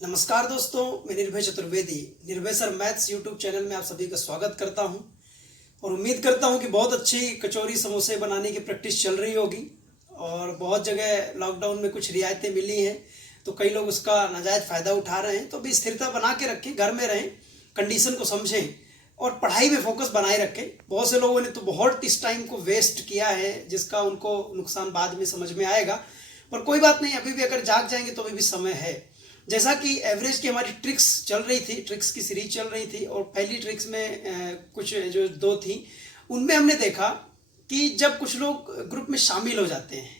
नमस्कार दोस्तों, मैं निर्भय चतुर्वेदी निर्भय सर मैथ्स यूट्यूब चैनल में आप सभी का स्वागत करता हूं और उम्मीद करता हूं कि बहुत अच्छी कचौरी समोसे बनाने की प्रैक्टिस चल रही होगी और बहुत जगह लॉकडाउन में कुछ रियायतें मिली हैं तो कई लोग उसका नाजायज़ फ़ायदा उठा रहे हैं। तो भी स्थिरता बना के रखें, घर में रहें, कंडीशन को समझें और पढ़ाई में फोकस बनाए रखें। बहुत से लोगों ने तो बहुत इस टाइम को वेस्ट किया है जिसका उनको नुकसान बाद में समझ में आएगा, पर कोई बात नहीं, अभी भी अगर जाग जाएंगे तो अभी भी समय है। जैसा कि एवरेज की हमारी ट्रिक्स चल रही थी, ट्रिक्स की सीरीज चल रही थी और पहली ट्रिक्स में कुछ जो दो थी उनमें हमने देखा कि जब कुछ लोग ग्रुप में शामिल हो जाते हैं,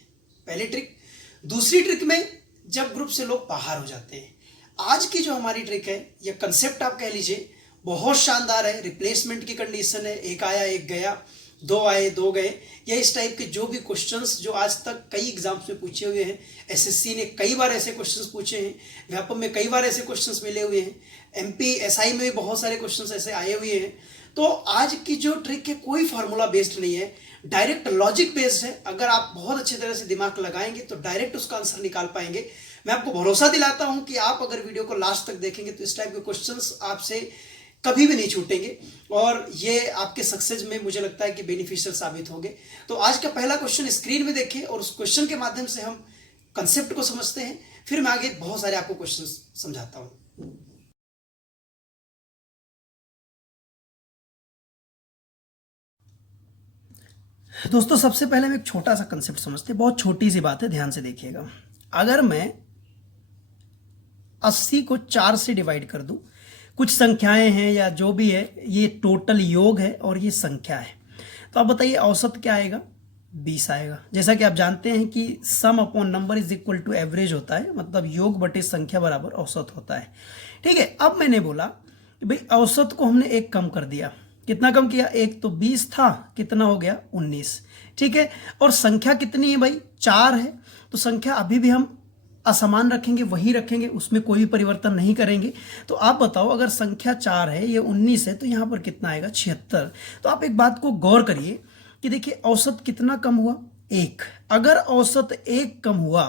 पहली ट्रिक। दूसरी ट्रिक में जब ग्रुप से लोग बाहर हो जाते हैं। आज की जो हमारी ट्रिक है या कंसेप्ट आप कह लीजिए, बहुत शानदार है। रिप्लेसमेंट की कंडीशन है, एक आया एक गया, दो आए दो गए, या इस टाइप के जो भी क्वेश्चंस जो आज तक कई एग्जाम्स में पूछे हुए हैं, एसएससी ने कई बार ऐसे क्वेश्चंस पूछे हैं, व्यापम में कई बार ऐसे क्वेश्चंस मिले हुए हैं, एमपी एसआई में भी बहुत सारे क्वेश्चंस ऐसे आए हुए हैं। तो आज की जो ट्रिक है कोई फार्मूला बेस्ड नहीं है, डायरेक्ट लॉजिक बेस्ड है। अगर आप बहुत अच्छी तरह से दिमाग लगाएंगे तो डायरेक्ट उसका आंसर निकाल पाएंगे। मैं आपको भरोसा दिलाता हूं कि आप अगर वीडियो को लास्ट तक देखेंगे तो इस टाइप के क्वेश्चंस आपसे कभी भी नहीं छूटेंगे और ये आपके सक्सेस में मुझे लगता है कि बेनिफिशियल साबित होंगे। तो आज का पहला क्वेश्चन स्क्रीन में देखें और उस क्वेश्चन के माध्यम से हम कंसेप्ट को समझते हैं, फिर मैं आगे बहुत सारे आपको क्वेश्चन समझाता हूं। दोस्तों, सबसे पहले हम एक छोटा सा कंसेप्ट समझते हैं, बहुत छोटी सी बात है, ध्यान से देखिएगा। अगर मैं 80 को 4 से डिवाइड कर दूं, कुछ संख्याएं हैं या जो भी है, ये टोटल योग है और ये संख्या है, तो आप बताइए औसत क्या आएगा? 20 आएगा। जैसा कि आप जानते हैं कि sum upon number is equal to average होता है, मतलब योग बटे संख्या बराबर औसत होता है। ठीक है, अब मैंने बोला कि भाई औसत को हमने एक कम कर दिया। कितना कम किया? एक तो 20 था, कितना हो गया? 19। ठीक है, और संख्या कितनी है भाई? 4 है। तो संख्या अभी भी हम असमान रखेंगे, वही रखेंगे, उसमें कोई भी परिवर्तन नहीं करेंगे। तो आप बताओ, अगर संख्या 4 है, ये 19 है, तो यहां पर कितना आएगा? 76। तो आप एक बात को गौर करिए कि देखिए औसत कितना कम हुआ? 1। अगर औसत 1 कम हुआ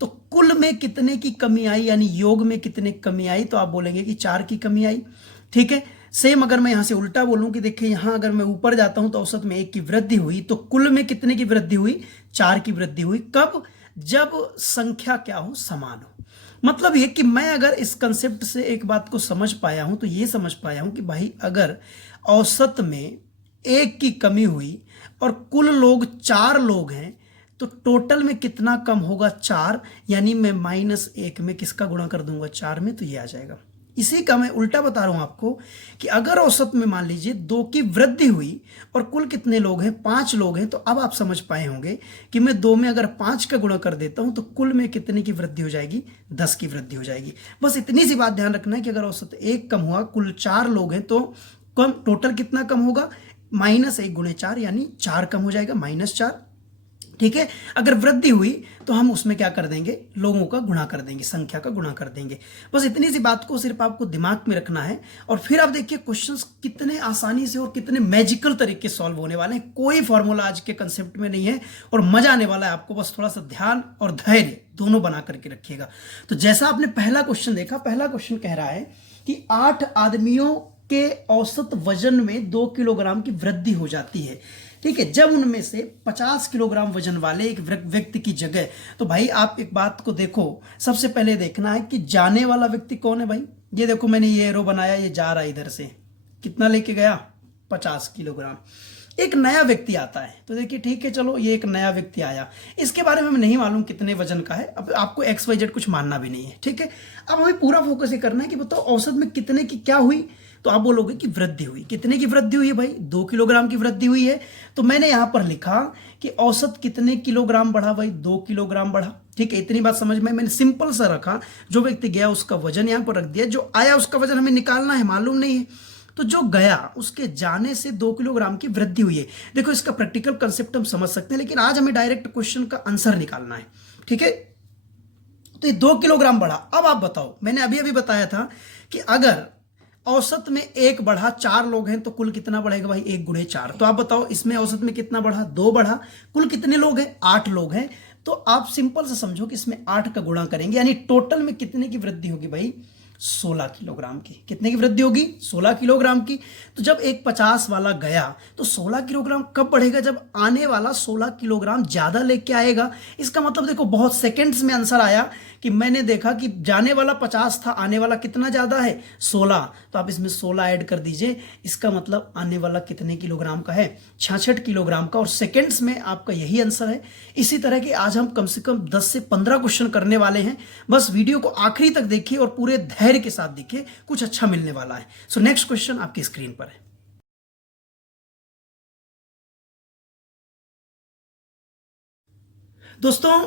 तो कुल में कितने की कमी आई, यानी योग में कितने की कमी आई? तो आप बोलेंगे कि 4 की कमी आई। ठीक है, सेम अगर मैं यहां से उल्टा बोलूं कि देखिए यहां अगर मैं ऊपर जाता हूं तो औसत में 1 की वृद्धि हुई, तो कुल में कितने की वृद्धि हुई? 4 की वृद्धि हुई। कब? जब संख्या क्या हो? समान हो। मतलब ये कि मैं अगर इस कंसेप्ट से एक बात को समझ पाया हूं तो ये समझ पाया हूं कि भाई अगर औसत में 1 की कमी हुई और कुल लोग 4 लोग हैं तो टोटल में कितना कम होगा? 4। यानी मैं -1 में किसका गुणा कर दूंगा? 4 में, तो ये आ जाएगा। इसी का मैं उल्टा बता रहा हूं आपको कि अगर औसत में मान लीजिए 2 की वृद्धि हुई और कुल कितने लोग हैं? 5 लोग हैं, तो अब आप समझ पाए होंगे कि मैं 2 में अगर 5 का गुणा कर देता हूं तो कुल में कितने की वृद्धि हो जाएगी? 10 की वृद्धि हो जाएगी। बस इतनी सी बात ध्यान रखना है कि अगर औसत 1 कम हुआ, कुल 4 लोग हैं, तो कम टोटल कितना कम होगा? -1 गुणे 4, यानी 4 कम हो जाएगा, -4। ठीक है, अगर वृद्धि हुई तो हम उसमें क्या कर देंगे? लोगों का गुणा कर देंगे, संख्या का गुणा कर देंगे। बस इतनी सी बात को सिर्फ आपको दिमाग में रखना है और फिर आप देखिए क्वेश्चंस कितने आसानी से और कितने मैजिकल तरीके से सॉल्व होने वाले हैं। कोई फॉर्मूला आज के कंसेप्ट में नहीं है और मजा आने वाला है आपको। बस थोड़ा सा ध्यान और धैर्य दोनों बना करके रखिएगा। तो जैसा आपने पहला क्वेश्चन देखा, पहला क्वेश्चन कह रहा है कि 8 आदमियों के औसत वजन में 2 किलोग्राम की वृद्धि हो जाती है। ठीक है, जब उनमें से 50 किलोग्राम वजन वाले एक व्यक्ति की जगह, तो भाई आप एक बात को देखो, सबसे पहले देखना है कि जाने वाला व्यक्ति कौन है। भाई ये देखो, मैंने ये एरो बनाया, ये जा रहा है इधर से, कितना लेके गया? 50 किलोग्राम। एक नया व्यक्ति आता है, तो देखिए ठीक है, चलो ये एक नया व्यक्ति आया, इसके बारे में हमें नहीं मालूम कितने वजन का है। अब आपको XYZ कुछ मानना भी नहीं है। ठीक है, अब हमें पूरा फोकस ये करना है कि बताओ औसत में कितने की क्या हुई? तो आप बोलोगे कि वृद्धि हुई। कितने की वृद्धि हुई है भाई? 2 किलोग्राम की वृद्धि हुई है। तो मैंने यहां पर लिखा कि औसत कितने किलोग्राम बढ़ा? भाई 2 किलोग्राम बढ़ा। ठीक है, इतनी बात समझ में, मैंने सिंपल सा रखा, जो व्यक्ति गया उसका वजन यहां पर रख दिया, जो आया उसका वजन हमें निकालना है, मालूम नहीं है। तो जो गया उसके जाने से 2 किलोग्राम की वृद्धि हुई है। देखो इसका प्रैक्टिकल कंसेप्ट हम समझ सकते हैं, लेकिन आज हमें डायरेक्ट क्वेश्चन का आंसर निकालना है। ठीक है, तो ये 2 किलोग्राम बढ़ा। अब आप बताओ, मैंने अभी अभी बताया था कि अगर औसत में 1 बढ़ा, 4 लोग हैं, तो कुल कितना बढ़ेगा भाई? 1 गुणे 4। तो आप बताओ इसमें औसत में कितना बढ़ा? 2 बढ़ा। कुल कितने लोग हैं? 8 लोग हैं। तो तो आप सिंपल से समझो कि इसमें 8 का गुणा करेंगे, यानी टोटल में कितने की वृद्धि होगी भाई, 16 किलोग्राम की। कितने की वृद्धि होगी, 16 किलोग्राम की। तो जब एक 50 वाला गया तो 16 किलोग्राम कब बढ़ेगा, जब आने वाला 16 किलोग्राम ज्यादा लेके आएगा। इसका मतलब देखो बहुत सेकंड्स में आंसर आया कि मैंने देखा कि जाने वाला 50 था, आने वाला कितना ज्यादा है, 16। तो आप इसमें 16 ऐड कर दीजिए, इसका मतलब आने वाला कितने किलोग्राम का है, 66 किलोग्राम का। और सेकंड्स में आपका यही आंसर है। इसी तरह के आज हम कम से कम 10 से 15 क्वेश्चन करने वाले हैं। बस वीडियो को आखिरी तक देखिए और पूरे धैर्य के साथ देखिए, कुछ अच्छा मिलने वाला है। सो नेक्स्ट क्वेश्चन आपकी स्क्रीन पर है। दोस्तों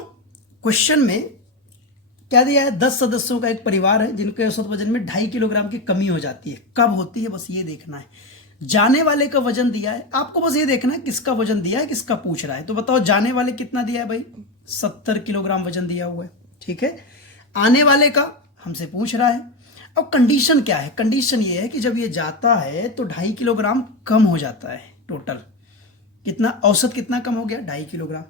क्वेश्चन में क्या दिया है, 10 सदस्यों का एक परिवार है जिनके औसत वजन में 2.5 किलोग्राम की कमी हो जाती है। कब होती है, बस ये देखना है। जाने वाले का वजन दिया है, आपको बस ये देखना है किसका वजन दिया है, किसका पूछ रहा है। तो बताओ जाने वाले कितना दिया है भाई, 70 किलोग्राम वजन दिया हुआ है, ठीक है। आने वाले का हमसे पूछ रहा है। अब कंडीशन क्या है, कंडीशन ये है कि जब ये जाता है तो 2.5 किलोग्राम कम हो जाता है टोटल। कितना, औसत कितना कम हो गया, 2.5 किलोग्राम।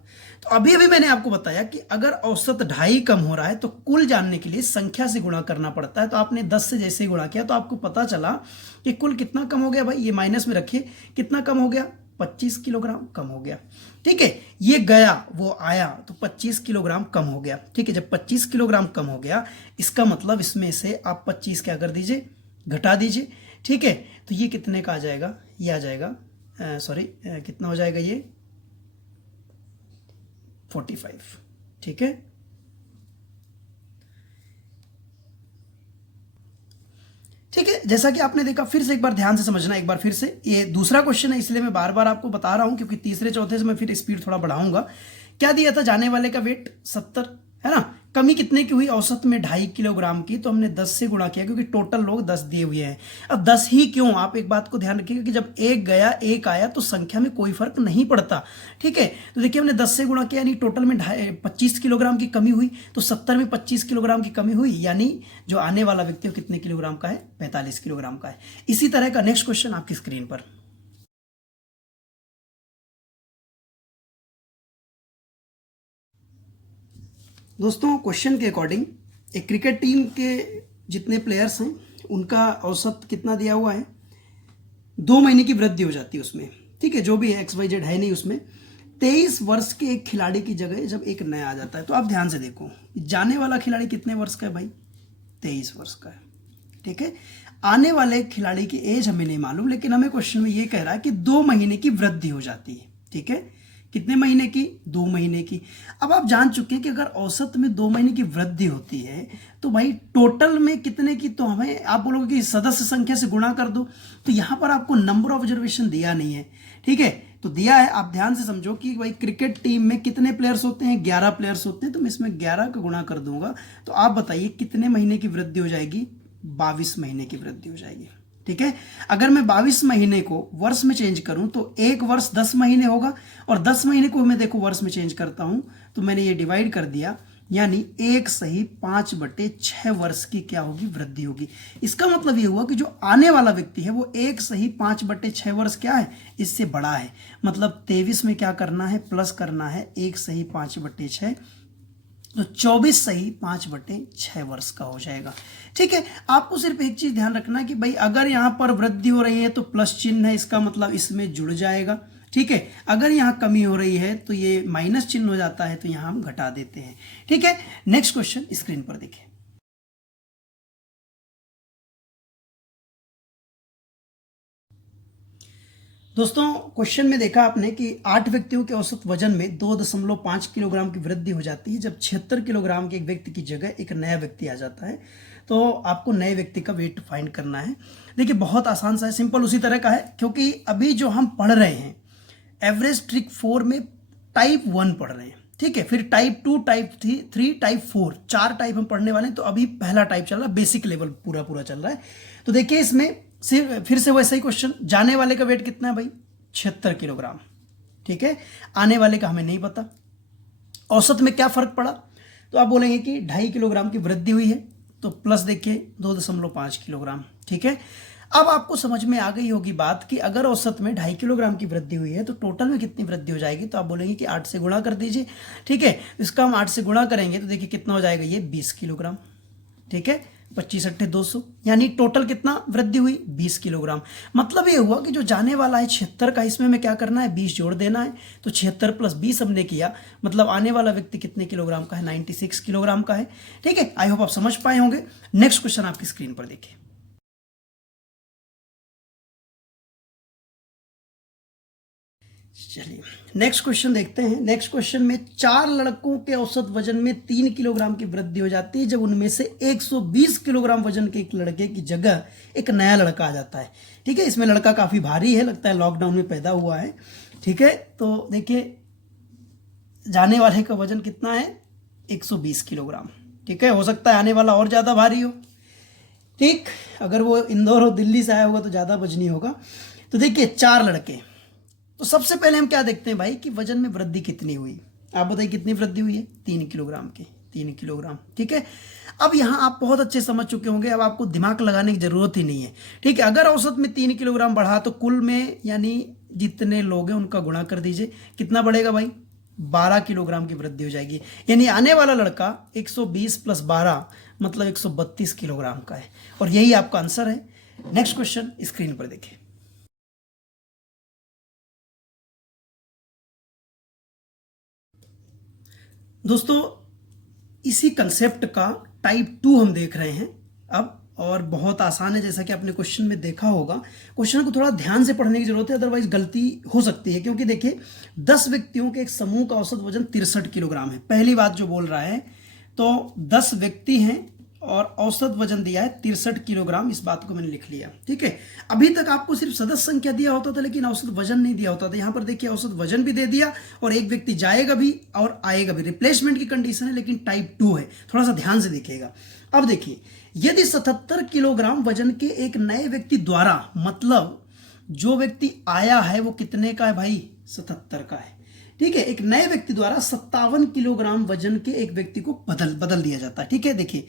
तो अभी अभी मैंने आपको बताया कि अगर औसत 2.5 कम हो रहा है तो कुल जानने के लिए संख्या से गुणा करना पड़ता है। तो आपने 10 से जैसे ही गुणा किया तो आपको पता चला कि कुल कितना कम हो गया भाई, ये माइनस में रखिए, कितना कम हो गया, 25 किलोग्राम कम हो गया, ठीक है। ये गया वो आया तो 25 किलोग्राम कम हो गया, ठीक है। जब 25 किलोग्राम कम हो गया, इसका मतलब इसमें से आप 25 क्या कर दीजिए, घटा दीजिए, ठीक है। तो ये कितने का आ जाएगा, ये आ जाएगा कितना हो जाएगा, ये 45, ठीक है। ठीक है, जैसा कि आपने देखा, फिर से एक बार ध्यान से समझना, एक बार फिर से। ये दूसरा क्वेश्चन है इसलिए मैं बार बार आपको बता रहा हूं, क्योंकि तीसरे चौथे से मैं फिर स्पीड थोड़ा बढ़ाऊंगा। क्या दिया था, जाने वाले का वेट 70 है ना, कमी कितने की हुई, औसत में 2.5 किलोग्राम की। तो हमने 10 से गुणा किया क्योंकि टोटल लोग 10 दिए हुए हैं। अब 10 ही क्यों, आप एक बात को ध्यान रखिएगा कि जब एक गया एक आया तो संख्या में कोई फर्क नहीं पड़ता, ठीक है। तो देखिए हमने 10 से गुणा किया, यानी टोटल में 25 किलोग्राम की कमी हुई। तो 70 में 25 किलोग्राम की कमी हुई, यानी जो आने वाला व्यक्ति है कितने किलोग्राम का है, 45 किलोग्राम का है। इसी तरह का नेक्स्ट क्वेश्चन आपकी स्क्रीन पर। दोस्तों क्वेश्चन के अकॉर्डिंग एक क्रिकेट टीम के जितने प्लेयर्स हैं उनका औसत कितना दिया हुआ है, 2 महीने की वृद्धि हो जाती है उसमें, ठीक है। जो भी है XYZ है नहीं उसमें। 23 वर्ष के एक खिलाड़ी की जगह जब एक नया आ जाता है, तो आप ध्यान से देखो, जाने वाला खिलाड़ी कितने वर्ष का है भाई, 23 वर्ष का है, ठीक है। आने वाले खिलाड़ी की एज हमें नहीं मालूम, लेकिन हमें क्वेश्चन में ये कह रहा है कि 2 महीने की वृद्धि हो जाती है, ठीक है। कितने महीने की, 2 महीने की। अब आप जान चुके हैं कि अगर औसत में 2 महीने की वृद्धि होती है तो भाई टोटल में कितने की, तो हमें आप बोलोगे कि सदस्य संख्या से गुणा कर दो। तो यहां पर आपको नंबर ऑफ ऑब्जर्वेशन दिया नहीं है, ठीक है। तो दिया है, आप ध्यान से समझो कि भाई क्रिकेट टीम में कितने प्लेयर्स होते हैं, 11 प्लेयर्स होते हैं। तो मैं इसमें 11 का गुणा कर दूंगा। तो आप बताइए कितने महीने की वृद्धि हो जाएगी, 22 महीने की वृद्धि हो जाएगी, ठीक है। अगर मैं 22 महीने को वर्ष में चेंज करूं तो एक वर्ष 10 महीने होगा, और 10 महीने को मैं देखो वर्ष में चेंज करता हूं तो मैंने ये डिवाइड कर दिया, यानी 1 सही 5/6 वर्ष की क्या होगी, वृद्धि होगी। इसका मतलब ये हुआ कि जो आने वाला व्यक्ति है वो 1 सही 5/6 वर्ष क्या है, इससे बड़ा है। मतलब 23 में क्या करना है, प्लस करना है 1 सही 5/6, तो 24 सही 5/6 वर्ष का हो जाएगा, ठीक है। आपको सिर्फ एक चीज ध्यान रखना है कि भाई अगर यहां पर वृद्धि हो रही है तो प्लस चिन्ह है, इसका मतलब इसमें जुड़ जाएगा, ठीक है। अगर यहां कमी हो रही है तो ये माइनस चिन्ह हो जाता है, तो यहां हम घटा देते हैं, ठीक है। नेक्स्ट क्वेश्चन स्क्रीन पर देखिए। दोस्तों क्वेश्चन में देखा आपने कि 8 व्यक्तियों के औसत वजन में 2.5 किलोग्राम की वृद्धि हो जाती है जब 76 किलोग्राम के एक व्यक्ति की जगह एक नया व्यक्ति आ जाता है। तो आपको नए व्यक्ति का वेट फाइंड करना है। देखिए बहुत आसान सा है, सिंपल उसी तरह का है, क्योंकि अभी जो हम पढ़ रहे हैं एवरेज ट्रिक 4 में टाइप 1 पढ़ रहे हैं, ठीक है। फिर टाइप 2, टाइप 3, टाइप 4, 4 टाइप हम पढ़ने वाले हैं। तो अभी पहला टाइप चल रहा है, बेसिक लेवल पूरा चल रहा है। तो देखिए इसमें सिर्फ फिर से वैसा ही क्वेश्चन, जाने वाले का वेट कितना है भाई, 76 किलोग्राम, ठीक है। आने वाले का हमें नहीं पता। औसत में क्या फर्क पड़ा, तो आप बोलेंगे कि 2.5 किलोग्राम की वृद्धि हुई है, तो प्लस देखिए 2.5 किलोग्राम, ठीक है। अब आपको समझ में आ गई होगी बात कि अगर औसत में 2.5 किलोग्राम की वृद्धि हुई है तो टोटल में कितनी वृद्धि हो जाएगी। तो आप बोलेंगे कि 8 से गुणा कर दीजिए। ठीक है, इसका हम 8 से गुणा करेंगे तो देखिए कितना हो जाएगा, ये 20 किलोग्राम। ठीक है, 25 अट्ठे 200, यानी टोटल कितना वृद्धि हुई, 20 किलोग्राम। मतलब ये हुआ कि जो जाने वाला है 76 का, इसमें हमें क्या करना है, 20 जोड़ देना है। तो 76 + 20 हमने किया, मतलब आने वाला व्यक्ति कितने किलोग्राम का है, 96 किलोग्राम का है। ठीक है, आई होप आप समझ पाए होंगे। नेक्स्ट क्वेश्चन आपकी स्क्रीन पर देखिए। चलिए नेक्स्ट क्वेश्चन देखते हैं। नेक्स्ट क्वेश्चन में 4 लड़कों के औसत वजन में 3 किलोग्राम की वृद्धि हो जाती है जब उनमें से 120 किलोग्राम वजन के एक लड़के की जगह एक नया लड़का आ जाता है। ठीक है, इसमें लड़का काफी भारी है, लगता है लॉकडाउन में पैदा हुआ है। ठीक है, तो देखिए जाने वाले का वजन कितना है, 120 किलोग्राम। ठीक है, हो सकता है आने वाला और ज्यादा भारी हो। ठीक, अगर वो इंदौर और दिल्ली से आया होगा तो ज्यादा वजनी होगा। तो देखिए 4 लड़के, तो सबसे पहले हम क्या देखते हैं भाई कि वजन में वृद्धि कितनी हुई। आप बताइए कितनी वृद्धि हुई है, 3 किलोग्राम की, 3 किलोग्राम। ठीक है, अब यहाँ आप बहुत अच्छे समझ चुके होंगे, अब आपको दिमाग लगाने की जरूरत ही नहीं है। ठीक है, अगर औसत में 3 किलोग्राम बढ़ा तो कुल में यानी जितने लोग हैं उनका गुणा कर दीजिए, कितना बढ़ेगा भाई, 12 किलोग्राम की वृद्धि हो जाएगी। यानी आने वाला लड़का 120 + 12 मतलब 132 किलोग्राम का है, और यही आपका आंसर है। नेक्स्ट क्वेश्चन स्क्रीन पर देखिए। दोस्तों इसी कंसेप्ट का टाइप 2 हम देख रहे हैं अब, और बहुत आसान है, जैसा कि आपने क्वेश्चन में देखा होगा। क्वेश्चन को थोड़ा ध्यान से पढ़ने की जरूरत है, अदरवाइज गलती हो सकती है। क्योंकि देखिए 10 व्यक्तियों के एक समूह का औसत वजन 63 किलोग्राम है। पहली बात जो बोल रहा है, तो 10 व्यक्ति हैं और औसत वजन दिया है 63 किलोग्राम, इस बात को मैंने लिख लिया। ठीक है, अभी तक आपको सिर्फ सदस्य संख्या दिया होता था लेकिन औसत वजन नहीं दिया होता था। यहां पर देखिए औसत वजन भी दे दिया और एक व्यक्ति जाएगा भी और आएगा भी, रिप्लेसमेंट की कंडीशन है, लेकिन टाइप 2 है। थोड़ा सा ध्यान से देखिएगा। अब देखिए यदि 77 किलोग्राम वजन के एक नए व्यक्ति द्वारा, मतलब जो व्यक्ति आया है वो कितने का है भाई, 77 का है। ठीक है, एक नए व्यक्ति द्वारा 57 किलोग्राम वजन के एक व्यक्ति को बदल दिया जाता है। ठीक है, देखिए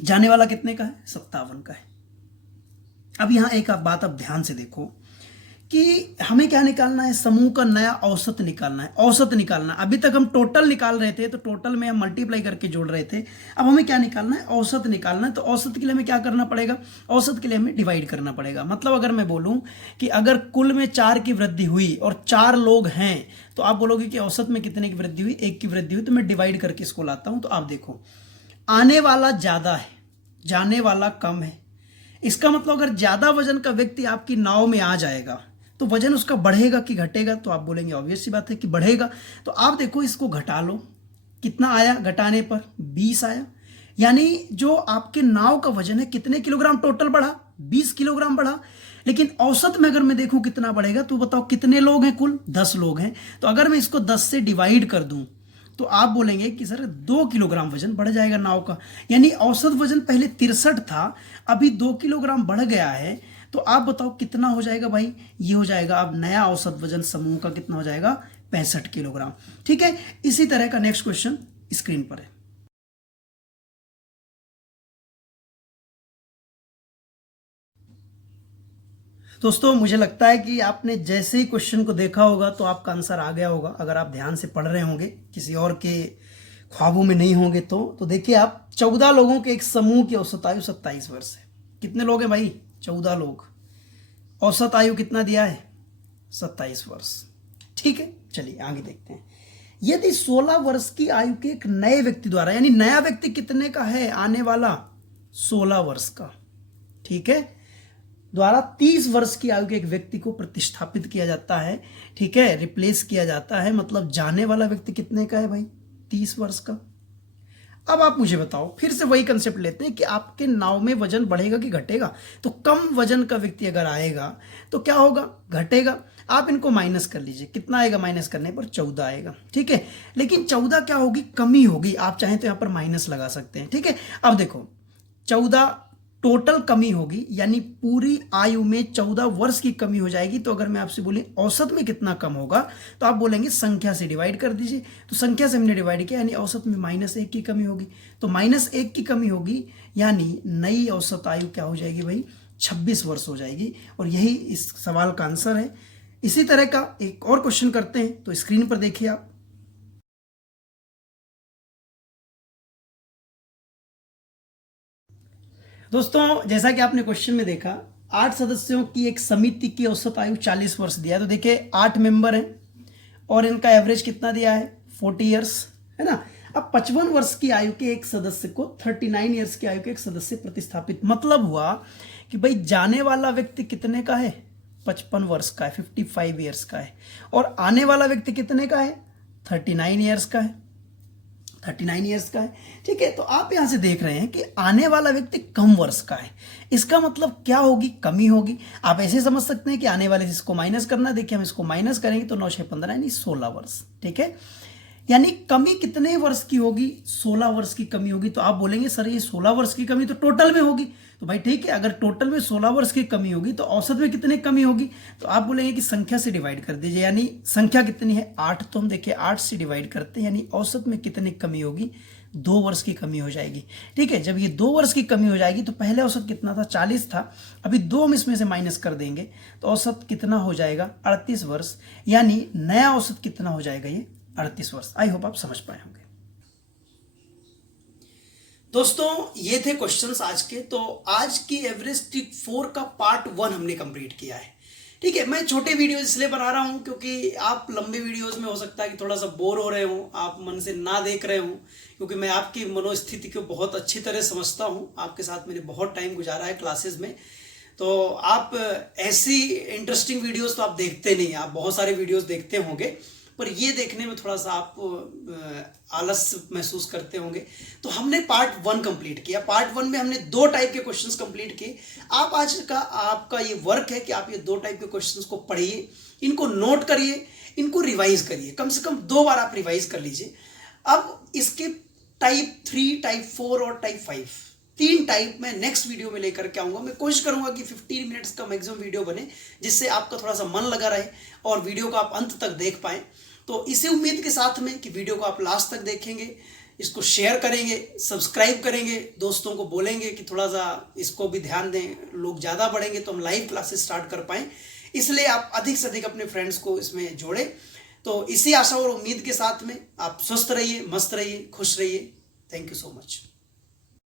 जाने वाला कितने का है, 57 का है। अब यहां एक बात अब ध्यान से देखो कि हमें क्या निकालना है, समूह का नया औसत निकालना है। औसत निकालना, अभी तक हम टोटल निकाल रहे थे, तो टोटल में हम मल्टीप्लाई करके जोड़ रहे थे। अब हमें क्या निकालना है, औसत निकालना है। तो औसत के लिए हमें क्या करना पड़ेगा, औसत के लिए हमें डिवाइड करना पड़ेगा। मतलब अगर मैं बोलूं कि अगर कुल में 4 की वृद्धि हुई और 4 लोग हैं, तो आप बोलोगे कि औसत में कितने की वृद्धि हुई, 1 की वृद्धि हुई। तो मैं डिवाइड करके इसको लाता हूं। तो आप देखो आने वाला ज्यादा है, जाने वाला कम है। इसका मतलब अगर ज्यादा वजन का व्यक्ति आपकी नाव में आ जाएगा तो वजन उसका बढ़ेगा कि घटेगा, तो आप बोलेंगे ऑब्वियस सी बात है कि बढ़ेगा। तो आप देखो इसको घटा लो, कितना आया घटाने पर, 20 आया। यानी जो आपके नाव का वजन है, कितने किलोग्राम टोटल बढ़ा, 20 किलोग्राम बढ़ा। लेकिन औसत में अगर मैं देखूं कितना बढ़ेगा, तो बताओ कितने लोग हैं, कुल 10 लोग हैं। तो अगर मैं इसको 10 से डिवाइड कर दूं तो आप बोलेंगे कि सर 2 किलोग्राम वजन बढ़ जाएगा नाव का। यानी औसत वजन पहले 63 था, अभी 2 किलोग्राम बढ़ गया है। तो आप बताओ कितना हो जाएगा भाई, ये हो जाएगा अब नया औसत वजन समूह का कितना हो जाएगा, 65 किलोग्राम। ठीक है, इसी तरह का नेक्स्ट क्वेश्चन स्क्रीन पर है। दोस्तों मुझे लगता है कि आपने जैसे ही क्वेश्चन को देखा होगा तो आपका आंसर आ गया होगा, अगर आप ध्यान से पढ़ रहे होंगे, किसी और के ख्वाबों में नहीं होंगे। तो देखिए आप 14 लोगों के एक समूह की औसत आयु 27 वर्ष है। कितने लोग हैं भाई, 14 लोग। औसत आयु कितना दिया है, 27 वर्ष। ठीक है, चलिए आगे देखते हैं। यदि 16 वर्ष की आयु के एक नए व्यक्ति द्वारा, यानी नया व्यक्ति कितने का है, आने वाला 16 वर्ष का, ठीक है, द्वारा 30 वर्ष की आयु के एक व्यक्ति को प्रतिस्थापित किया जाता है। ठीक है, रिप्लेस किया जाता है। मतलब जाने वाला व्यक्ति कितने का है भाई, 30 वर्ष का। अब आप मुझे बताओ, फिर से वही कंसेप्ट लेते हैं कि आपके नाव में वजन बढ़ेगा कि घटेगा। तो कम वजन का व्यक्ति अगर आएगा तो क्या होगा, घटेगा। आप इनको माइनस कर लीजिए, कितना आएगा माइनस करने पर, 14 आएगा। ठीक है, लेकिन 14 क्या होगी, कमी होगी। आप चाहें तो यहां पर माइनस लगा सकते हैं। ठीक है, अब देखो 14 टोटल कमी होगी, यानी पूरी आयु में 14 वर्ष की कमी हो जाएगी, तो अगर मैं आपसे बोले औसत में कितना कम होगा, तो आप बोलेंगे संख्या से डिवाइड कर दीजिए। तो संख्या से हमने डिवाइड किया, यानी औसत में -1 की कमी होगी। तो -1 की कमी होगी, यानी नई औसत आयु क्या हो जाएगी भाई, 26 वर्ष हो जाएगी। और यही इस सवाल का आंसर है। इसी तरह का एक और क्वेश्चन करते हैं, तो स्क्रीन पर देखिए आप। दोस्तों, जैसा कि आपने क्वेश्चन में देखा, 8 सदस्यों की एक समिति की औसत आयु 40 वर्ष दिया है। तो देखिए 8 मेंबर हैं और इनका एवरेज कितना दिया है, 40 ईयर्स, है ना। अब 55 वर्ष की आयु के एक सदस्य को 39 ईयर्स की आयु के एक सदस्य प्रतिस्थापित, मतलब हुआ कि भाई जाने वाला व्यक्ति कितने का है, 55 वर्ष का है, 55 ईयर्स का है, और आने वाला व्यक्ति कितने का है, 39 ईयर्स का है, 39 ईयर्स का है। ठीक है, तो आप यहां से देख रहे हैं कि आने वाला व्यक्ति कम वर्ष का है। इसका मतलब क्या होगी, कमी होगी। आप ऐसे समझ सकते हैं कि आने वाले से इसको माइनस करना, देखिए हम इसको माइनस करेंगे तो 9 6 15 यानी 16 वर्ष। ठीक है, यानी कमी कितने वर्ष की होगी, 16 वर्ष की कमी होगी। तो आप बोलेंगे सर ये 16 वर्ष की कमी तो टोटल में होगी। तो भाई ठीक है, अगर टोटल में 16 वर्ष की कमी होगी तो औसत में कितने कमी होगी, तो आप बोलेंगे कि संख्या से डिवाइड कर दीजिए, यानी संख्या कितनी है 8, तो हम देखिए 8 से डिवाइड करते हैं, यानी औसत में कितनी कमी होगी, 2 वर्ष की कमी हो जाएगी। ठीक है, जब ये 2 वर्ष की कमी हो जाएगी तो पहले औसत कितना था, 40 था, अभी 2 हम इसमें से माइनस कर देंगे तो औसत कितना हो जाएगा, 38 वर्ष, यानी नया औसत कितना हो जाएगा, ये 38 वर्ष। आई होप आप समझ पाए होंगे। दोस्तों, ये थे क्वेश्चंस आज के। तो आज की एवरेज ट्रिक 4 का पार्ट 1 हमने कंप्लीट किया है। ठीक है, मैं छोटे वीडियोस इसलिए बना रहा हूं क्योंकि आप लंबे वीडियोस में हो सकता है कि थोड़ा सा बोर हो रहे हो, आप मन से ना देख रहे हो, क्योंकि मैं आपकी मनोस्थिति को बहुत अच्छी तरह समझता हूं। आपके साथ मैंने बहुत टाइम गुजारा है क्लासेस में, तो आप ऐसी इंटरेस्टिंग वीडियोस तो आप देखते नहीं, आप बहुत सारे वीडियोस देखते होंगे, पर ये देखने में थोड़ा सा आप आलस महसूस करते होंगे। तो हमने पार्ट 1 कंप्लीट किया। पार्ट 1 में हमने 2 टाइप के क्वेश्चंस कंप्लीट किए। आप आज का आपका ये वर्क है कि आप ये 2 टाइप के क्वेश्चंस को पढ़िए, इनको नोट करिए, इनको रिवाइज करिए, कम से कम 2 बार आप रिवाइज कर लीजिए। अब इसके टाइप 3, टाइप 4 और टाइप 5, 3 टाइप मैं नेक्स्ट वीडियो में लेकर के आऊंगा। मैं कोशिश करूंगा कि 15 मिनट्स का मैक्सिमम वीडियो बने, जिससे आपका थोड़ा सा मन लगा रहे और वीडियो को आप अंत तक देख पाएं। तो इसी उम्मीद के साथ में कि वीडियो को आप लास्ट तक देखेंगे, इसको शेयर करेंगे, सब्सक्राइब करेंगे, दोस्तों को बोलेंगे कि थोड़ा सा इसको भी ध्यान दें, लोग ज़्यादा बढ़ेंगे तो हम लाइव क्लासेस स्टार्ट कर पाएँ। इसलिए आप अधिक से अधिक अपने फ्रेंड्स को इसमें जोड़ें। तो इसी आशा और उम्मीद के साथ में आप स्वस्थ रहिए, मस्त रहिए, खुश रहिए। Thank you so much.